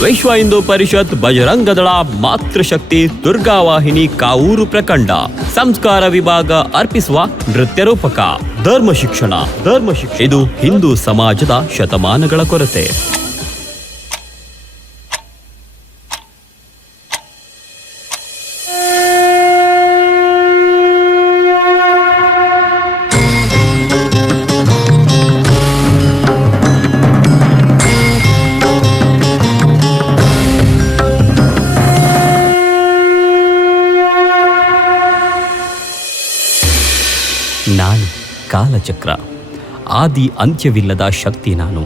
ವಿಶ್ವ ಹಿಂದೂ ಪರಿಷತ್, ಬಜರಂಗದಳ, ಮಾತೃಶಕ್ತಿ, ದುರ್ಗಾವಾಹಿನಿ, ಕಾವೂರು ಪ್ರಖಂಡ, ಸಂಸ್ಕಾರ ವಿಭಾಗ ಅರ್ಪಿಸುವ ನೃತ್ಯ ರೂಪಕ ಧರ್ಮ ಶಿಕ್ಷಣ. ಇದು ಹಿಂದೂ ಸಮಾಜದ ಶತಮಾನಗಳ ಕೊರತೆ. ನಾನು ಕಾಲಚಕ್ರ, ಆದಿ ಅಂತ್ಯವಿಲ್ಲದ ಶಕ್ತಿ ನಾನು,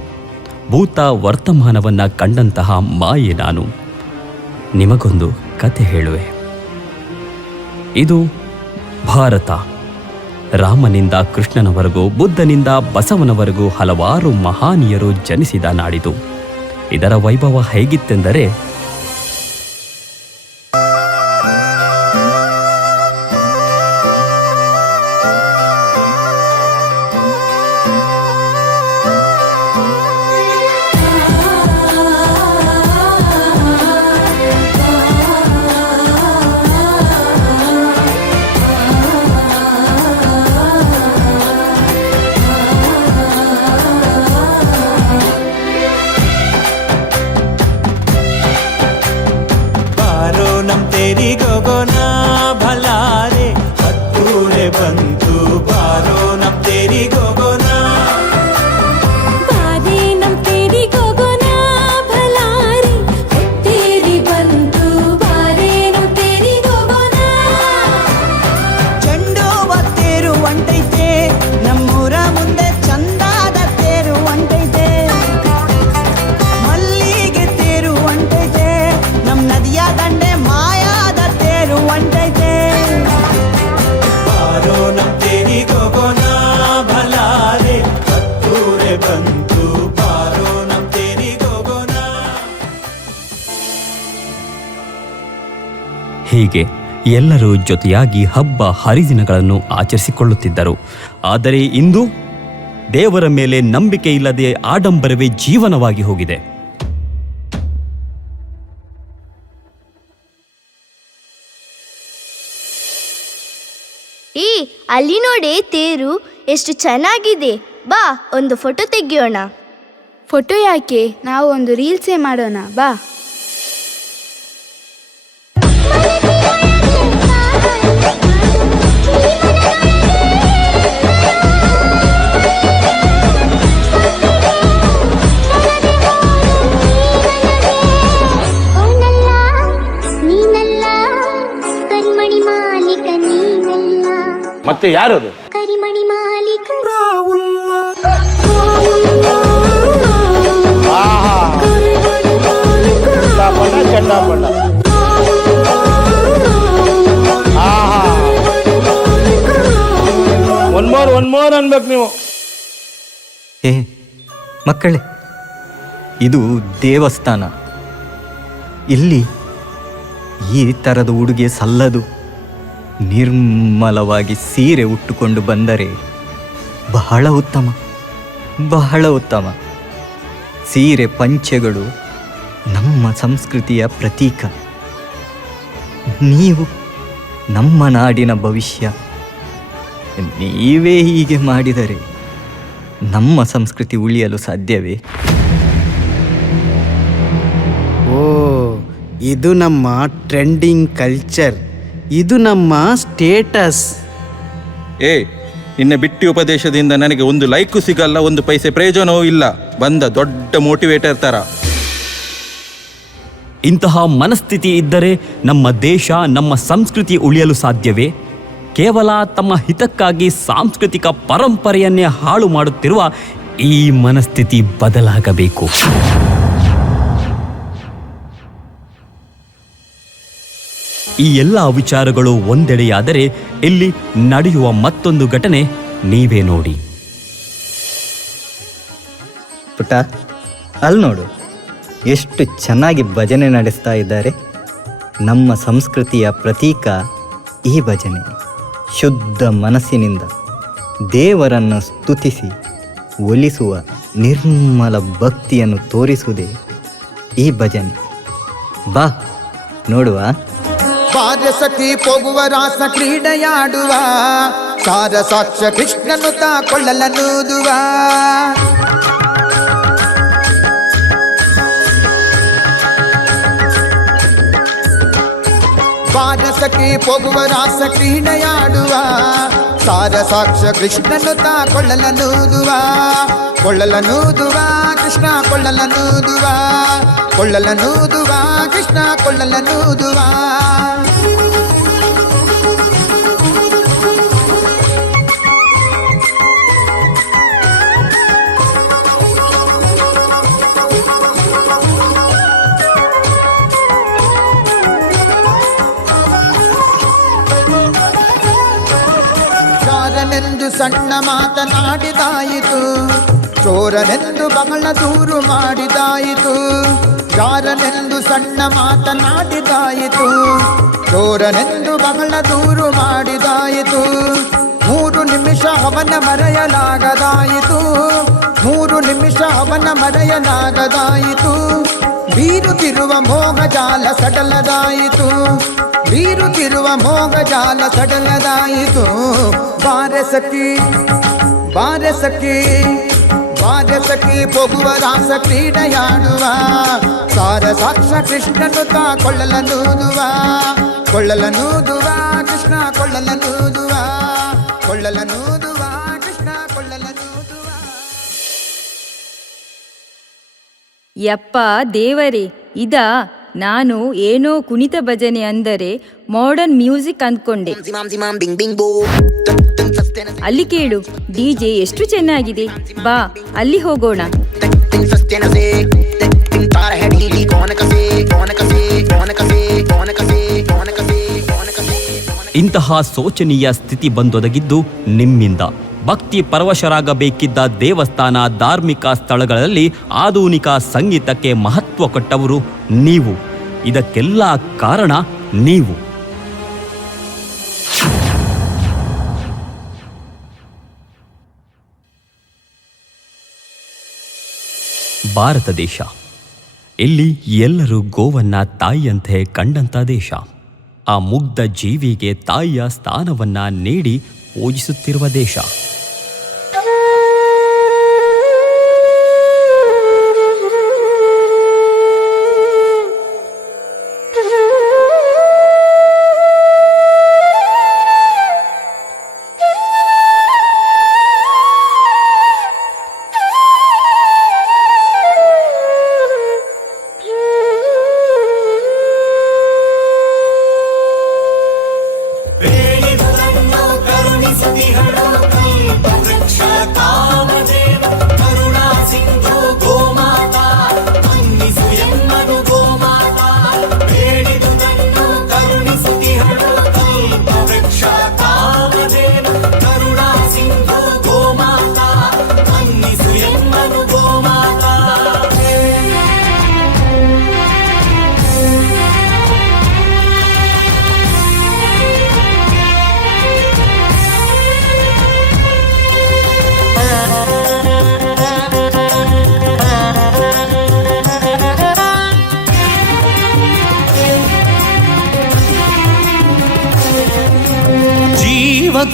ಭೂತ ವರ್ತಮಾನವನ್ನು ಕಂಡಂತಹ ಮಾಯೆ ನಾನು. ನಿಮಗೊಂದು ಕತೆ ಹೇಳುವೆ. ಇದು ಭಾರತ. ರಾಮನಿಂದ ಕೃಷ್ಣನವರೆಗೂ, ಬುದ್ಧನಿಂದ ಬಸವನವರೆಗೂ ಹಲವಾರು ಮಹಾನೀಯರು ಜನಿಸಿದ ನಾಡಿದು. ಇದರ ವೈಭವ ಹೇಗಿತ್ತೆಂದರೆ, ಹೀಗೆ ಎಲ್ಲರೂ ಜೊತೆಯಾಗಿ ಹಬ್ಬ ಹರಿದಿನಗಳನ್ನು ಆಚರಿಸಿಕೊಳ್ಳುತ್ತಿದ್ದರು. ಆದರೆ ಇಂದು ದೇವರ ಮೇಲೆ ನಂಬಿಕೆ ಇಲ್ಲದೆ ಆಡಂಬರವೇ ಜೀವನವಾಗಿ ಹೋಗಿದೆ. ಅಲ್ಲಿ ನೋಡಿ ತೇರು ಎಷ್ಟು ಚೆನ್ನಾಗಿದೆ. ಬಾ ಒಂದು ಫೋಟೋ ತೆಗೆಯೋಣ. ಫೋಟೋ ಯಾಕೆ, ನಾವು ಒಂದು ರೀಲ್ಸೇ ಮಾಡೋಣ ಬಾ. ಮತ್ತೆ ಯಾರದು? ಕರಿಮಣಿ ಮಾಲೀಕ ಚಂಡಾಪಟ. ಒನ್ ಮೋರ್ ಅನ್ಬೇಕು ನೀವು. ಮಕ್ಕಳೇ, ಇದು ದೇವಸ್ಥಾನ. ಇಲ್ಲಿ ಈ ಥರದ ಉಡುಗೆ ಸಲ್ಲದು. ನಿರ್ಮಲವಾಗಿ ಸೀರೆ ಉಟ್ಟುಕೊಂಡು ಬಂದರೆ ಬಹಳ ಉತ್ತಮ, ಬಹಳ ಉತ್ತಮ. ಸೀರೆ ಪಂಚೆಗಳು ನಮ್ಮ ಸಂಸ್ಕೃತಿಯ ಪ್ರತೀಕ. ನೀವು ನಮ್ಮ ನಾಡಿನ ಭವಿಷ್ಯ. ನೀವೇ ಹೀಗೆ ಮಾಡಿದರೆ ನಮ್ಮ ಸಂಸ್ಕೃತಿ ಉಳಿಯಲು ಸಾಧ್ಯವೇ? ಓ, ಇದು ನಮ್ಮ ಟ್ರೆಂಡಿಂಗ್ ಕಲ್ಚರ್, ಇದು ನಮ್ಮ ಸ್ಟೇಟಸ್. ನಿನ್ನ ಬಿಟ್ಟಿ ಉಪದೇಶದಿಂದ ನನಗೆ ಒಂದು ಲೈಕು ಸಿಗಲ್ಲ, ಒಂದು ಪೈಸೆ ಪ್ರಯೋಜನವೂ ಇಲ್ಲ. ಬಂದ ದೊಡ್ಡ ಮೋಟಿವೇಟರ್ ತರ. ಇಂತಹ ಮನಸ್ಥಿತಿ ಇದ್ದರೆ ನಮ್ಮ ದೇಶ, ನಮ್ಮ ಸಂಸ್ಕೃತಿ ಉಳಿಯಲು ಸಾಧ್ಯವೇ? ಕೇವಲ ತಮ್ಮ ಹಿತಕ್ಕಾಗಿ ಸಾಂಸ್ಕೃತಿಕ ಪರಂಪರೆಯನ್ನೇ ಹಾಳು ಮಾಡುತ್ತಿರುವ ಈ ಮನಸ್ಥಿತಿ ಬದಲಾಗಬೇಕು. ಈ ಎಲ್ಲ ವಿಚಾರಗಳು ಒಂದೆಡೆಯಾದರೆ ಇಲ್ಲಿ ನಡೆಯುವ ಮತ್ತೊಂದು ಘಟನೆ ನೀವೇ ನೋಡಿ. ಪುಟ್ಟ, ಅಲ್ಲಿ ನೋಡು, ಎಷ್ಟು ಚೆನ್ನಾಗಿ ಭಜನೆ ನಡೆಸ್ತಾ ಇದ್ದಾರೆ. ನಮ್ಮ ಸಂಸ್ಕೃತಿಯ ಪ್ರತೀಕ ಈ ಭಜನೆ. ಶುದ್ಧ ಮನಸ್ಸಿನಿಂದ ದೇವರನ್ನು ಸ್ತುತಿಸಿ ಒಲಿಸುವ ನಿರ್ಮಲ ಭಕ್ತಿಯನ್ನು ತೋರಿಸುವುದೇ ಈ ಭಜನೆ. ಬಾ ನೋಡುವ. ಬಾರಸಖಿ ಹೋಗುವ ರಾಸ ಕ್ರೀಡೆಯಾಡುವ, ಸಾರ ಸಾಕ್ಷ ಕೃಷ್ಣನು ತಾ ಕೊಳ್ಳಲನೂದುವ. ಬಾರಸಖಿ ಹೋಗುವ ರಾಸ ಕ್ರೀಡೆಯಾಡುವ, ಸಾರ ಸಾಕ್ಷ ಕೃಷ್ಣನು ತಾ ಕೊಳ್ಳಲನೂದುವ. ಕೊಳ್ಳಲನೂದುವ ಕೃಷ್ಣ ಕೊಳ್ಳಲನೂದುವ, ಕೊಳ್ಳಲನೂದುವ ಕೃಷ್ಣ ಕೊಳ್ಳಲನೂದುವ. ಯಾರನೆಂದು ಸಣ್ಣ ಮಾತನಾಡಿದಾಯಿತು, ಚೋರನೆಂದು ಬಹಳ ದೂರು ಮಾಡಿದಾಯಿತು. ಯಾರನೆಂದು ಸಣ್ಣ ಮಾತನಾಡಿದಾಯಿತು, ಚೋರನೆಂದು ಬಹಳ ದೂರು ಮಾಡಿದಾಯಿತು. 3 ನಿಮಿಷ ಅವನ ಮರೆಯಲಾಗದಾಯಿತು, 3 ನಿಮಿಷ ಅವನ ಮರೆಯಲಾಗದಾಯಿತು. ಬೀರುತ್ತಿರುವ ಮೋಹ ಜಾಲ ಸಡಲದಾಯಿತು, ಬೀರುತ್ತಿರುವ ಮೋಹ ಜಾಲ ಸಡಲದಾಯಿತು. ಬಾರಸಖಿ ಬಾರಸಖಿ ಬಾರಸಖಿ ಹೋಗುವ ರಾಸ ಕ್ರೀಡೆಯಾಡುವ, ಸಾರ ಸಾಕ್ಷ ಕೃಷ್ಣನು ತಾ ಕೊಳ್ಳಲನೂದುವ. ಕೊಳ್ಳಲನೂದುವ ಕೃಷ್ಣ ಕೊಳ್ಳಲನೂದುವ, ಕೊಳ್ಳಲನೂದುವ ಕೃಷ್ಣ ಕೊಳ್ಳಲನೂದುವ. ಯಪ್ಪ ದೇವರೇ, ಇದಾ ನಾನು ಏನೋ ಕುಣಿತ ಭಜನೆ ಅಂದರೆ ಮಾಡರ್ನ್ ಮ್ಯೂಸಿಕ್ ಅಂದ್ಕೊಂಡೆ. ಅಲ್ಲಿ ಕೇಳು, ಡಿಜೆ ಎಷ್ಟು ಚೆನ್ನಾಗಿದೆ. ಬಾ ಅಲ್ಲಿ ಹೋಗೋಣ. ಇಂತಹ ಶೋಚನೀಯ ಸ್ಥಿತಿ ಬಂದೊದಗಿದ್ದು ನಿಮ್ಮಿಂದ. ಭಕ್ತಿ ಪರವಶರಾಗಬೇಕಿದ್ದ ದೇವಸ್ಥಾನ, ಧಾರ್ಮಿಕ ಸ್ಥಳಗಳಲ್ಲಿ ಆಧುನಿಕ ಸಂಗೀತಕ್ಕೆ ಮಹತ್ವ ಕೊಟ್ಟವರು ನೀವು. ಇದಕ್ಕೆಲ್ಲ ಕಾರಣ ನೀವು. ಭಾರತ ದೇಶ, ಇಲ್ಲಿ ಎಲ್ಲರೂ ಗೋವನ್ನ ತಾಯಿಯಂತೆ ಕಂಡಂಥ ದೇಶ. ಆ ಮುಗ್ಧ ಜೀವಿಗೆ ತಾಯಿಯ ಸ್ಥಾನವನ್ನ ನೀಡಿ ಪೂಜಿಸುತ್ತಿರುವ ದೇಶ.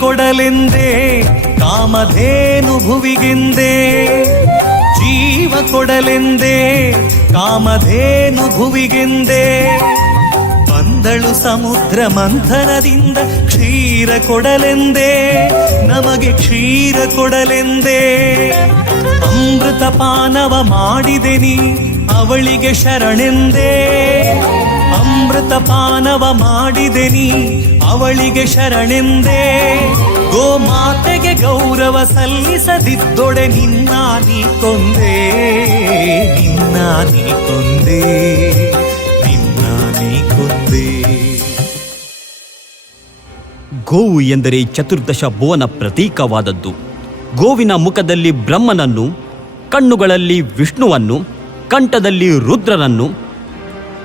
ಕೊಡಲೆಂದೇ ಕಾಮಧೇನು ಭುವಿಗೆಂದೇ, ಜೀವ ಕೊಡಲೆಂದೇ ಕಾಮಧೇನು ಭುವಿಗೆಂದೇ. ಬಂದಳು ಸಮುದ್ರ ಮಂಥನದಿಂದ ಕ್ಷೀರ ಕೊಡಲೆಂದೇ, ನಮಗೆ ಕ್ಷೀರ ಕೊಡಲೆಂದೇ. ಅಮೃತ ಪಾನವ ಮಾಡಿದೆನಿ ಅವಳಿಗೆ ಶರಣೆಂದೇ, ಅಮೃತ ಪಾನವ ಮಾಡಿದೆನಿ ಅವಳಿಗೆ ಶರಣೆಂದೇ. ಗೋಮಾತೆಗೆ ಗೌರವ ಸಲ್ಲಿಸದಿದ್ದೊಡೆ ನಿನ್ನ ನೀ ಕೊಂದೆ, ನಿನ್ನ ನೀ ಕೊಂದೆ, ನಿನ್ನ ನೀ ಕೊಂದೆ. ಗೋವು ಎಂದರೆ ಚತುರ್ದಶ ಭುವನ ಪ್ರತೀಕವಾದದ್ದು. ಗೋವಿನ ಮುಖದಲ್ಲಿ ಬ್ರಹ್ಮನನ್ನು, ಕಣ್ಣುಗಳಲ್ಲಿ ವಿಷ್ಣುವನ್ನು, ಕಂಠದಲ್ಲಿ ರುದ್ರನನ್ನು,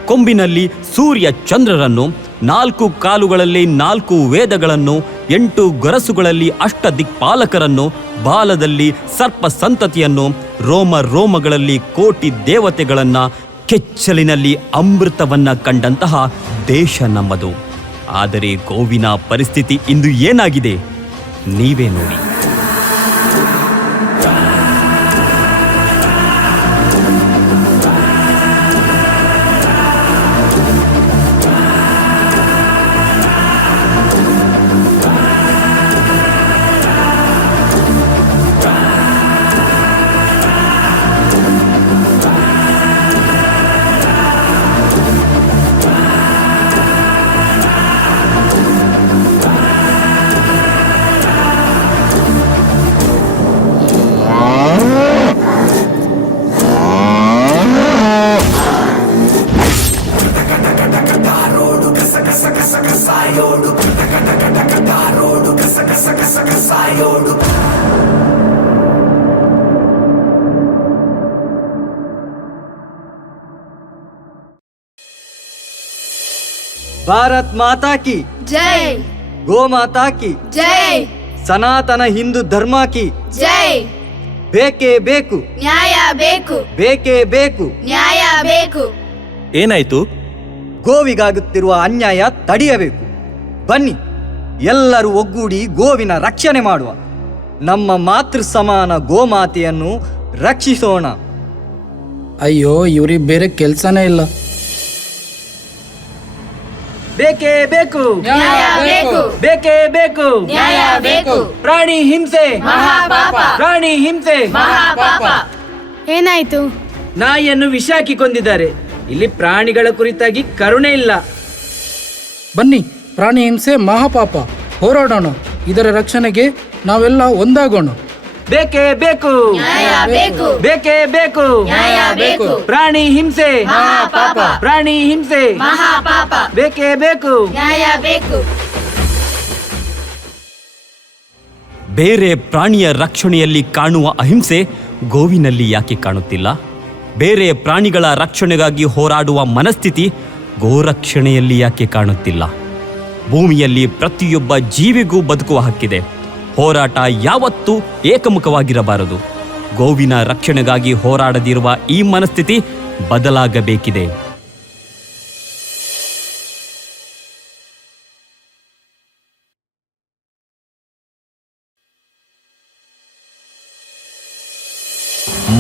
ಕೊಂಬಿನಲ್ಲಿ ಸೂರ್ಯ ಚಂದ್ರರನ್ನು, 4 ಕಾಲುಗಳಲ್ಲಿ 4 ವೇದಗಳನ್ನು, 8 ಗೊರಸುಗಳಲ್ಲಿ 8 ದಿಕ್ಪಾಲಕರನ್ನು, ಬಾಲದಲ್ಲಿ ಸರ್ಪ ಸಂತತಿಯನ್ನು, ರೋಮ ರೋಮಗಳಲ್ಲಿ ಕೋಟಿ ದೇವತೆಗಳನ್ನು, ಕೆಚ್ಚಲಿನಲ್ಲಿ ಅಮೃತವನ್ನ ಕಂಡಂತಹ ದೇಶ ನಮ್ಮದು. ಆದರೆ ಗೋವಿನ ಪರಿಸ್ಥಿತಿ ಇಂದು ಏನಾಗಿದೆ ನೀವೇ ನೋಡಿ. ಭಾರತ್ ಮಾತಾ ಕಿ ಜೈ, ಗೋ ಮಾತಾ ಕಿ ಜೈ, ಸನಾತನ ಹಿಂದೂ ಧರ್ಮ ಕಿ ಜೈ. ಬೇಕೇ ಬೇಕು, ನ್ಯಾಯ ಬೇಕು, ಬೇಕೇ ಬೇಕು. ನ್ಯಾಯ ಬೇಕು. ಏನಾಯ್ತು? ಗೋವಿಗಾಗುತ್ತಿರುವ ಅನ್ಯಾಯ ತಡೆಯಬೇಕು. ಬನ್ನಿ ಎಲ್ಲರೂ ಒಗ್ಗೂಡಿ ಗೋವಿನ ರಕ್ಷಣೆ ಮಾಡುವ. ನಮ್ಮ ಮಾತೃ ಸಮಾನ ಗೋಮಾತೆಯನ್ನು ರಕ್ಷಿಸೋಣ. ಅಯ್ಯೋ, ಇವ್ರಿಗೆ ಬೇರೆ ಕೆಲಸನೇ ಇಲ್ಲ. ಬೇಕೇ ಬೇಕು, ನ್ಯಾಯ ಬೇಕು, ಬೇಕೇ ಬೇಕು. ನ್ಯಾಯ ಬೇಕು. ಪ್ರಾಣಿ ಹಿಂಸೆ, ಮಹಾಪಾಪ, ಪ್ರಾಣಿ ಹಿಂಸೆ. ಮಹಾಪಾಪ. ಏನಾಯ್ತು? ನಾಯಿಯನ್ನು ವಿಷ ಹಾಕಿ ಕೊಂದಿದ್ದಾರೆ. ಇಲ್ಲಿ ಪ್ರಾಣಿಗಳ ಕುರಿತಾಗಿ ಕರುಣೆ ಇಲ್ಲ. ಬನ್ನಿ, ಪ್ರಾಣಿ ಹಿಂಸೆ ಮಹಾಪಾಪ, ಹೋರಾಡೋಣ. ಇದರ ರಕ್ಷಣೆಗೆ ನಾವೆಲ್ಲ ಒಂದಾಗೋಣ. ಬೇಕೇ ಬೇಕು, ನ್ಯಾಯ ಬೇಕು, ಬೇಕೇ ಬೇಕು. ನ್ಯಾಯ ಬೇಕು. ಪ್ರಾಣಿ ಹಿಂಸೆ, ಮಹಾಪಾಪ, ಪ್ರಾಣಿ ಹಿಂಸೆ. ಮಹಾಪಾಪ. ಬೇಕೇ ಬೇಕು, ನ್ಯಾಯ ಬೇಕು. ಬೇರೆ ಪ್ರಾಣಿಯ ರಕ್ಷಣೆಯಲ್ಲಿ ಕಾಣುವ ಅಹಿಂಸೆ ಗೋವಿನಲ್ಲಿ ಯಾಕೆ ಕಾಣುತ್ತಿಲ್ಲ? ಬೇರೆ ಪ್ರಾಣಿಗಳ ರಕ್ಷಣೆಗಾಗಿ ಹೋರಾಡುವ ಮನಸ್ಥಿತಿ ಗೋರಕ್ಷಣೆಯಲ್ಲಿ ಯಾಕೆ ಕಾಣುತ್ತಿಲ್ಲ? ಭೂಮಿಯಲ್ಲಿ ಪ್ರತಿಯೊಬ್ಬ ಜೀವಿಗೂ ಬದುಕುವ ಹಕ್ಕಿದೆ. ಹೋರಾಟ ಯಾವತ್ತೂ ಏಕಮುಖವಾಗಿರಬಾರದು. ಗೋವಿನ ರಕ್ಷಣೆಗಾಗಿ ಹೋರಾಡದಿರುವ ಈ ಮನಸ್ಥಿತಿ ಬದಲಾಗಬೇಕಿದೆ.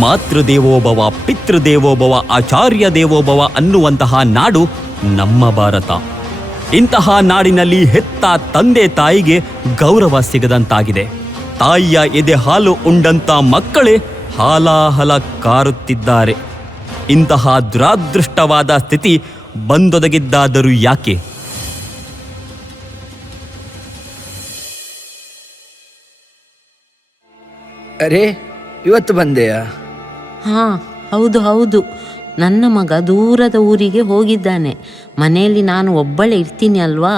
ಮಾತೃದೇವೋಭವ, ಪಿತೃದೇವೋಭವ, ಆಚಾರ್ಯ ದೇವೋಭವ ಅನ್ನುವಂತಹ ನಾಡು ನಮ್ಮ ಭಾರತ. ಇಂತಹ ನಾಡಿನಲ್ಲಿ ಹೆತ್ತ ತಂದೆ ತಾಯಿಗೆ ಗೌರವ ಸಿಗದಂತಾಗಿದೆ. ತಾಯಿಯ ಎದೆ ಹಾಲು ಉಂಡಂತ ಮಕ್ಕಳೇ ಹಾಲಾಹಲ ಕಾರುತ್ತಿದ್ದಾರೆ. ಇಂತಹ ದುರಾದೃಷ್ಟವಾದ ಸ್ಥಿತಿ ಬಂದೊದಗಿದ್ದಾದರೂ ಯಾಕೆ? ಅರೆ, ಇವತ್ತು ಬಂದೆಯಾ? ಹಾ, ಹೌದು ಹೌದು. ನನ್ನ ಮಗ ದೂರದ ಊರಿಗೆ ಹೋಗಿದ್ದಾನೆ. ಮನೆಯಲ್ಲಿ ನಾನು ಒಬ್ಬಳೇ ಇರ್ತೀನಿ ಅಲ್ವಾ,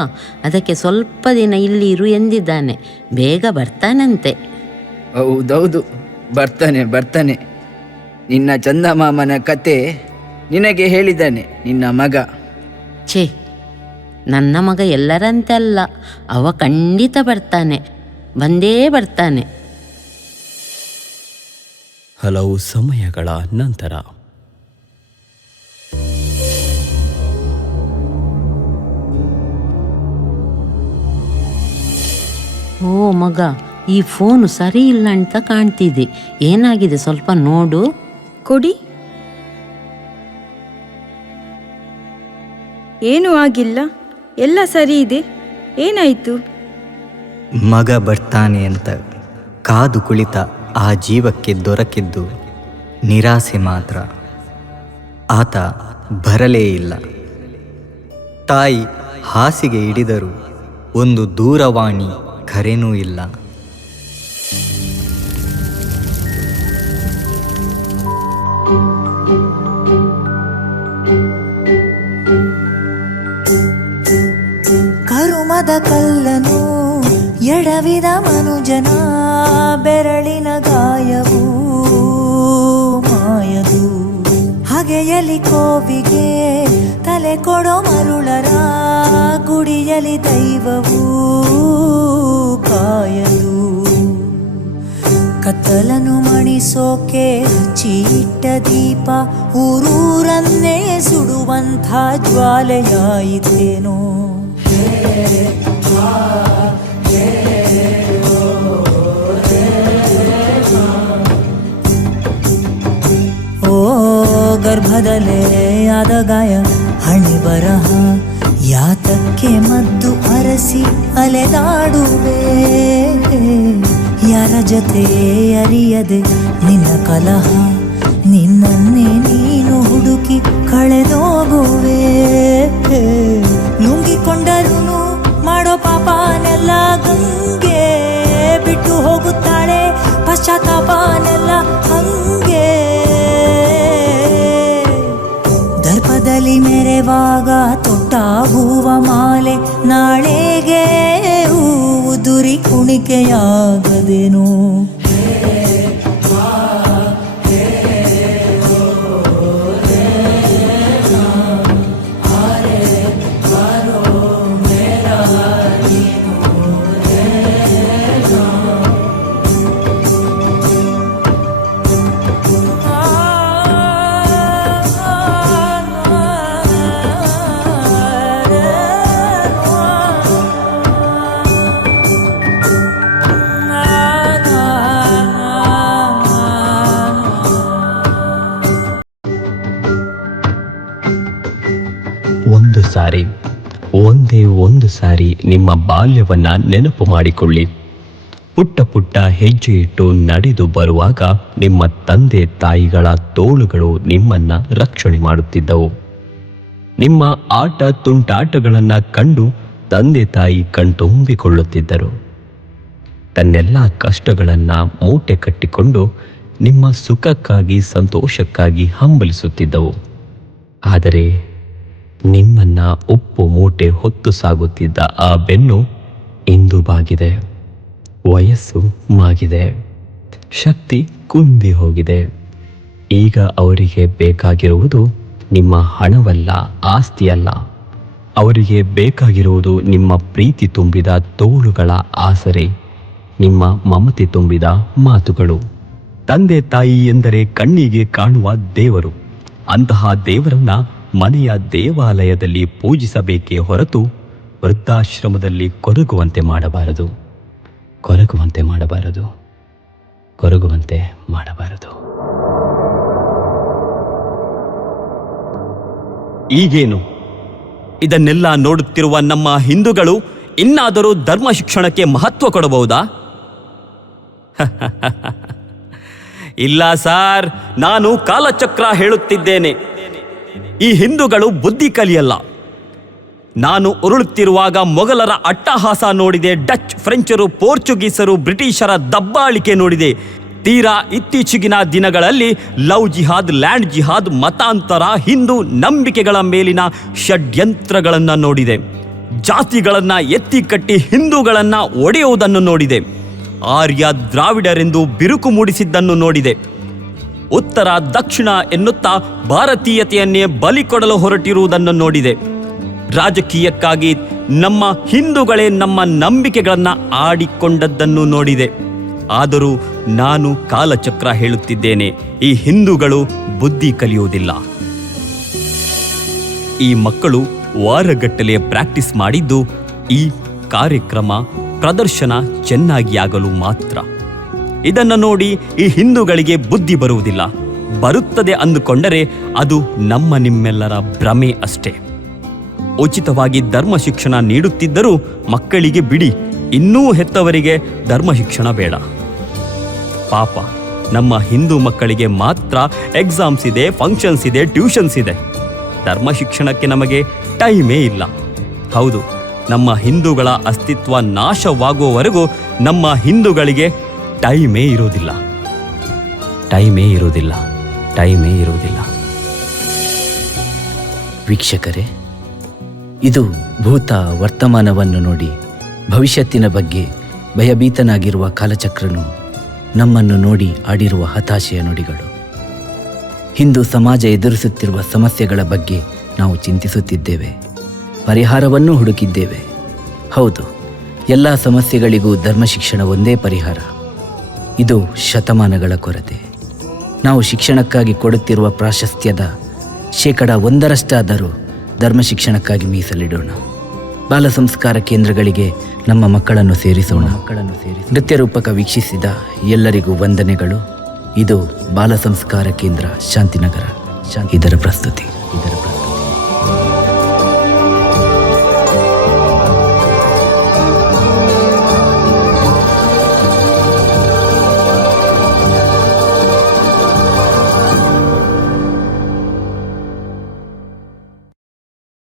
ಅದಕ್ಕೆ ಸ್ವಲ್ಪ ದಿನ ಇಲ್ಲಿ ಇರು ಎಂದಿದ್ದಾನೆ. ಬೇಗ ಬರ್ತಾನಂತೆ. ಹೌದೌದು, ಬರ್ತಾನೆ. ನಿನ್ನ ಚಂದಮಾಮನ ಕತೆ ನಿನಗೆ ಹೇಳಿದ್ದಾನೆ ನಿನ್ನ ಮಗ. ಛೇ, ನನ್ನ ಮಗ ಎಲ್ಲರಂತೆ ಅಲ್ಲ. ಅವ ಖಂಡಿತ ಬರ್ತಾನೆ, ಬಂದೇ ಬರ್ತಾನೆ. ಹಲವು ಸಮಯಗಳ ನಂತರ ಓ ಮಗ, ಈ ಫೋನು ಸರಿ ಇಲ್ಲ ಅಂತ ಕಾಣ್ತಿದೆ. ಏನಾಗಿದೆ ಸ್ವಲ್ಪ ನೋಡು. ಕೊಡಿ. ಏನೂ ಆಗಿಲ್ಲ, ಎಲ್ಲ ಸರಿ ಇದೆ. ಏನಾಯಿತು? ಮಗ ಬರ್ತಾನೆ ಅಂತ ಕಾದು ಕುಳಿತ ಆ ಜೀವಕ್ಕೆ ದೊರಕಿದ್ದು ನಿರಾಸೆ ಮಾತ್ರ. ಆತ ಬರಲೇ ಇಲ್ಲ. ತಾಯಿ ಹಾಸಿಗೆ ಹಿಡಿದರೂ ಒಂದು ದೂರವಾಣಿ ಕರೆನೂ ಇಲ್ಲ. ಕರುಮದ ಕಲ್ಲನು ಎಡವಿದ ಮನುಜನ ಬೆರಳಿನ ಗಾಯವು ಮಾಯದು. ಹಗೆಯಲಿ ಕೋವಿಗೆ ತಲೆ ಕೊಡೋ ಮರುಳರ ಗುಡಿಯಲಿ ದೈವವು ಕಾಯದು. ಕತ್ತಲನು ಮಣಿಸೋಕೆ ಹಚ್ಚಿಟ್ಟ ದೀಪ ಊರೂರನ್ನೇ ಸುಡುವಂಥ ಜ್ವಾಲೆಯಾಯಿತೇನೋ. ಓ ಗರ್ಭದಲ್ಲೇ ಆದ ಗಾಯ ಹಣೆ ಬರಹ ಯಾತಕ್ಕೆ ಮದ್ದು ಅರಸಿ ಅಲೆದಾಡುವೆ. ಯಾರ ಜೊತೆ ಅರಿಯದೆ ನಿನ್ನ ಕಲಹ ನಿನ್ನನ್ನೇ ನೀನು ಹುಡುಕಿ ಕಳೆದೋಗುವೆ. ನುಂಗಿಕೊಂಡರೂ ಮಾಡೋ ಪಾಪನೆಲ್ಲ ಗಂಗೆ ಬಿಟ್ಟು ಹೋಗುತ್ತಾಳೆ ಪಶ್ಚಾತ್ತಾಪನೆಲ್ಲ ಹಂಗೆ. ದರ್ಪದಲ್ಲಿ ಮೆರೆವಾಗ ತೊಟ್ಟ ಹೂವ ಮಾಲೆ ನಾಳೆಗೆ ಉದುರಿ ಕುಣಿಕೆಯಾಗದೇನು. ಒಂದೇ ಒಂದು ಸಾರಿ ನಿಮ್ಮ ಬಾಲ್ಯವನ್ನ ನೆನಪು ಮಾಡಿಕೊಳ್ಳಿ. ಪುಟ್ಟ ಪುಟ್ಟ ಹೆಜ್ಜೆ ಇಟ್ಟು ನಡೆದು ಬರುವಾಗ ನಿಮ್ಮ ತಂದೆ ತಾಯಿಗಳ ತೋಳುಗಳು ನಿಮ್ಮನ್ನ ರಕ್ಷಣೆ ಮಾಡುತ್ತಿದ್ದವು. ನಿಮ್ಮ ಆಟ ತುಂಟಾಟಗಳನ್ನ ಕಂಡು ತಂದೆ ತಾಯಿ ಕಣ್ತುಂಬಿಕೊಳ್ಳುತ್ತಿದ್ದರು. ತನ್ನೆಲ್ಲ ಕಷ್ಟಗಳನ್ನ ಮೂಟೆ ಕಟ್ಟಿಕೊಂಡು ನಿಮ್ಮ ಸುಖಕ್ಕಾಗಿ ಸಂತೋಷಕ್ಕಾಗಿ ಹಂಬಲಿಸುತ್ತಿದ್ದವು. ಆದರೆ ನಿಮ್ಮನ್ನ ಉಪ್ಪು ಮೂಟೆ ಹೊತ್ತು ಸಾಗುತ್ತಿದ್ದ ಆ ಬೆನ್ನು ಇಂದು ಬಾಗಿದೆ. ವಯಸ್ಸು ಮಾಗಿದೆ, ಶಕ್ತಿ ಕುಂದಿ ಹೋಗಿದೆ. ಈಗ ಅವರಿಗೆ ಬೇಕಾಗಿರುವುದು ನಿಮ್ಮ ಹಣವಲ್ಲ, ಆಸ್ತಿಯಲ್ಲ. ಅವರಿಗೆ ಬೇಕಾಗಿರುವುದು ನಿಮ್ಮ ಪ್ರೀತಿ ತುಂಬಿದ ತೋಳುಗಳ ಆಸರೆ, ನಿಮ್ಮ ಮಮತೆ ತುಂಬಿದ ಮಾತುಗಳು. ತಂದೆ ತಾಯಿ ಎಂದರೆ ಕಣ್ಣಿಗೆ ಕಾಣುವ ದೇವರು. ಅಂತಹ ದೇವರನ್ನ ಮನೆಯ ದೇವಾಲಯದಲ್ಲಿ ಪೂಜಿಸಬೇಕೇ ಹೊರತು ವೃದ್ಧಾಶ್ರಮದಲ್ಲಿ ಕೊರಗುವಂತೆ ಮಾಡಬಾರದು. ಈಗೇನು ಇದನ್ನೆಲ್ಲ ನೋಡುತ್ತಿರುವ ನಮ್ಮ ಹಿಂದೂಗಳು ಇನ್ನಾದರೂ ಧರ್ಮ ಶಿಕ್ಷಣಕ್ಕೆ ಮಹತ್ವ ಕೊಡಬಹುದಾ? ಇಲ್ಲ ಸಾರ್, ನಾನು ಕಾಲಚಕ್ರ ಹೇಳುತ್ತಿದ್ದೇನೆ. ಈ ಹಿಂದೂಗಳು ಬುದ್ಧಿ ಕಲಿಯಲ್ಲ. ನಾನು ಉರುಳುತ್ತಿರುವಾಗ ಮೊಘಲರ ಅಟ್ಟಹಾಸ ನೋಡಿದೆ, ಡಚ್, ಫ್ರೆಂಚರು, ಪೋರ್ಚುಗೀಸರು, ಬ್ರಿಟಿಷರ ದಬ್ಬಾಳಿಕೆ ನೋಡಿದೆ. ತೀರಾ ಇತ್ತೀಚೆಗಿನ ದಿನಗಳಲ್ಲಿ ಲವ್ ಜಿಹಾದ್, ಲ್ಯಾಂಡ್ ಜಿಹಾದ್, ಮತಾಂತರ, ಹಿಂದೂ ನಂಬಿಕೆಗಳ ಮೇಲಿನ ಷಡ್ಯಂತ್ರಗಳನ್ನು ನೋಡಿದೆ. ಜಾತಿಗಳನ್ನು ಎತ್ತಿ ಕಟ್ಟಿ ಹಿಂದೂಗಳನ್ನು ಒಡೆಯುವುದನ್ನು ನೋಡಿದೆ. ಆರ್ಯ ದ್ರಾವಿಡರೆಂದು ಬಿರುಕು ಮೂಡಿಸಿದ್ದನ್ನು ನೋಡಿದೆ. ಉತ್ತರ ದಕ್ಷಿಣ ಎನ್ನುತ್ತಾ ಭಾರತೀಯತೆಯನ್ನೇ ಬಲಿ ಕೊಡಲು ಹೊರಟಿರುವುದನ್ನು ನೋಡಿದೆ. ರಾಜಕೀಯಕ್ಕಾಗಿ ನಮ್ಮ ಹಿಂದೂಗಳೇ ನಮ್ಮ ನಂಬಿಕೆಗಳನ್ನು ಆಡಿಕೊಂಡದ್ದನ್ನು ನೋಡಿದೆ. ಆದರೂ ನಾನು ಕಾಲಚಕ್ರ ಹೇಳುತ್ತಿದ್ದೇನೆ, ಈ ಹಿಂದೂಗಳು ಬುದ್ಧಿ ಕಲಿಯುವುದಿಲ್ಲ. ಈ ಮಕ್ಕಳು ವಾರಗಟ್ಟಲೆ ಪ್ರಾಕ್ಟೀಸ್ ಮಾಡಿದ್ದು ಈ ಕಾರ್ಯಕ್ರಮ ಪ್ರದರ್ಶನ ಚೆನ್ನಾಗಿ ಆಗಲು ಮಾತ್ರ. ಇದನ್ನು ನೋಡಿ ಈ ಹಿಂದೂಗಳಿಗೆ ಬುದ್ಧಿ ಬರುವುದಿಲ್ಲ. ಬರುತ್ತದೆ ಅಂದುಕೊಂಡರೆ ಅದು ನಮ್ಮ ನಿಮ್ಮೆಲ್ಲರ ಭ್ರಮೆ ಅಷ್ಟೇ. ಉಚಿತವಾಗಿ ಧರ್ಮ ಶಿಕ್ಷಣ ನೀಡುತ್ತಿದ್ದರೂ ಮಕ್ಕಳಿಗೆ ಬಿಡಿ, ಇನ್ನೂ ಹೆತ್ತವರಿಗೆ ಧರ್ಮ ಶಿಕ್ಷಣ ಬೇಡ. ಪಾಪ, ನಮ್ಮ ಹಿಂದೂ ಮಕ್ಕಳಿಗೆ ಮಾತ್ರ ಎಕ್ಸಾಮ್ಸ್ ಇದೆ, ಫಂಕ್ಷನ್ಸ್ ಇದೆ, ಟ್ಯೂಷನ್ಸ್ ಇದೆ. ಧರ್ಮ ಶಿಕ್ಷಣಕ್ಕೆ ನಮಗೆ ಟೈಮೇ ಇಲ್ಲ. ಹೌದು, ನಮ್ಮ ಹಿಂದೂಗಳ ಅಸ್ತಿತ್ವ ನಾಶವಾಗುವವರೆಗೂ ನಮ್ಮ ಹಿಂದೂಗಳಿಗೆ ಟೈಮೇ ಇರೋದಿಲ್ಲ. ವೀಕ್ಷಕರೇ, ಇದು ಭೂತ ವರ್ತಮಾನವನ್ನು ನೋಡಿ ಭವಿಷ್ಯತ್ತಿನ ಬಗ್ಗೆ ಭಯಭೀತನಾಗಿರುವ ಕಾಲಚಕ್ರನು ನಮ್ಮನ್ನು ನೋಡಿ ಆಡಿರುವ ಹತಾಶೆಯ ನುಡಿಗಳು. ಹಿಂದೂ ಸಮಾಜ ಎದುರಿಸುತ್ತಿರುವ ಸಮಸ್ಯೆಗಳ ಬಗ್ಗೆ ನಾವು ಚಿಂತಿಸುತ್ತಿದ್ದೇವೆ, ಪರಿಹಾರವನ್ನೂ ಹುಡುಕಿದ್ದೇವೆ. ಹೌದು, ಎಲ್ಲ ಸಮಸ್ಯೆಗಳಿಗೂ ಧರ್ಮ ಶಿಕ್ಷಣ ಒಂದೇ ಪರಿಹಾರ. ಇದು ಶತಮಾನಗಳ ಕೊರತೆ. ನಾವು ಶಿಕ್ಷಣಕ್ಕಾಗಿ ಕೊಡುತ್ತಿರುವ ಪ್ರಾಶಸ್ತ್ಯದ 1% ಧರ್ಮ ಶಿಕ್ಷಣಕ್ಕಾಗಿ ಮೀಸಲಿಡೋಣ. ಬಾಲ ಸಂಸ್ಕಾರ ಕೇಂದ್ರಗಳಿಗೆ ನಮ್ಮ ಮಕ್ಕಳನ್ನು ಸೇರಿಸೋಣ. ನೃತ್ಯ ರೂಪಕ ವೀಕ್ಷಿಸಿದ ಎಲ್ಲರಿಗೂ ವಂದನೆಗಳು. ಇದು ಬಾಲ ಸಂಸ್ಕಾರ ಕೇಂದ್ರ ಶಾಂತಿನಗರ ಇದರ ಪ್ರಸ್ತುತಿ.